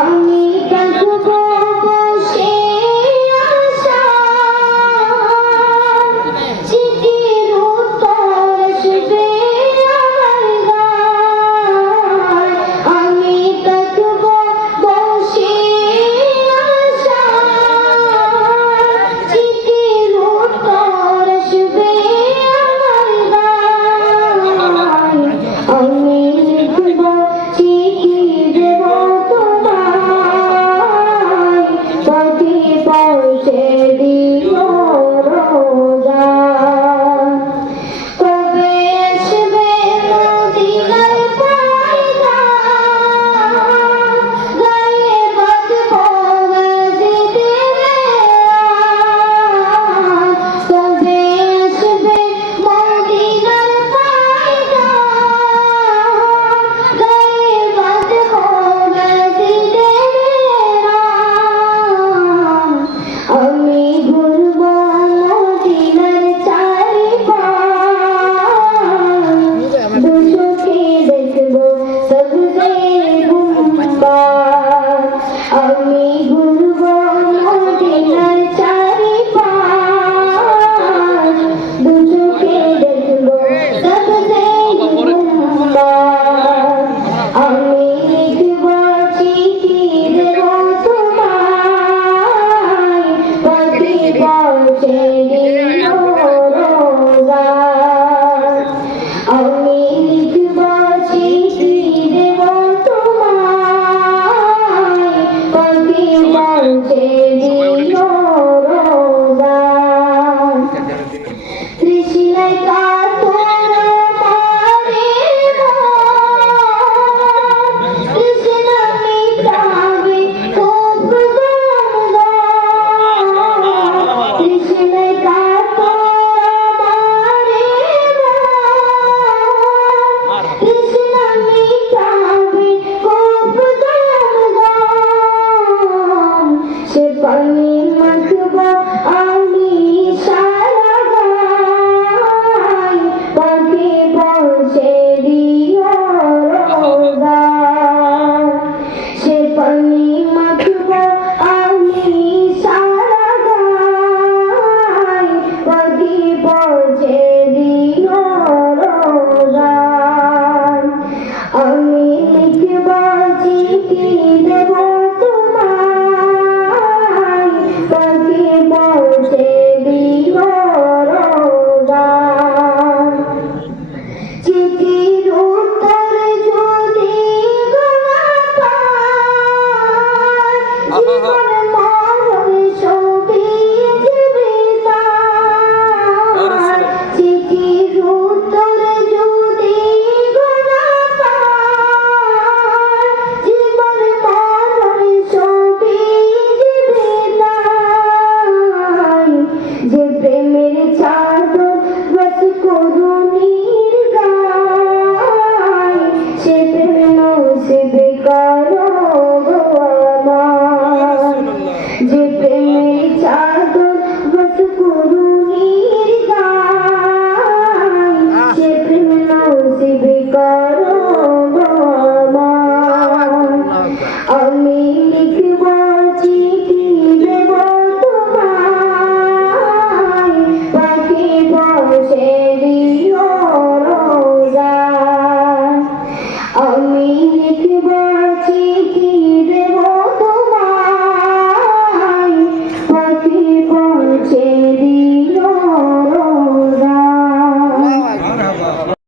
আমি থাকবো বসে চিঠির উত্তর আসবে আমার গায়ে। আমি থাকবো বসে চিঠির উত্তর আসবে আমার গায়ে। আমি লিখবো চিঠি দেব তোমায়, পথে পৌঁছে দিও রোজায়। কবে আসবে মদিনার পয়গাম, গায়ে বাঁধবো মসজিদের আম। কবে আসবে মদিনার পয়গাম, গায়ে বাঁধবো মসজিদের আম। আমি ঘুরবো মদিনার চারিপাশ, দু চোখে দেখবো সবজে গুম্বাদ। আমি ঘুরবো মদিনার চারিপাশ, দু চোখে দেখবো সবজে গুম্বাদ। আমি লিখবো চিঠি দেব তোমায়, পথে পৌঁছে দিও রোজায়। আমি লিখবো চিঠি দেব তোমায়, পথে পৌঁছে দিও রোজায়। তৃষ্ণায় কাতর মারে মন, তৃষ্ণা মিটাবে খুব গমগম। তৃষ্ণায় কাতর মারে মন, তৃষ্ণা মিটাবে খুব গমগম। সে পানি মাখবো আমি সারা গায়, পথে পৌঁছে দিও রোজায়। সে পানি মাখবো আমি সারা গায়, পথে পৌঁছে দিও রোজায়। আমি লিখবো চিঠি দেব তোমায়, পথে পৌঁছে দিও রোজায়। চিঠির উত্তর যদি গোনা পাই, জীবন মরণ সবই যাবে তাই। চিঠির উত্তর যদি গোনা পাই, জীবন মরণ সবই যাবে তাই। যে প্রেমের চাদর বস করুণীর গায়, সে প্রেম নসিবে করো গো আমার। যে প্রেমের চাদর বস করুণীর গায়, সে প্রেম নসিবে করো গো আমার। আমি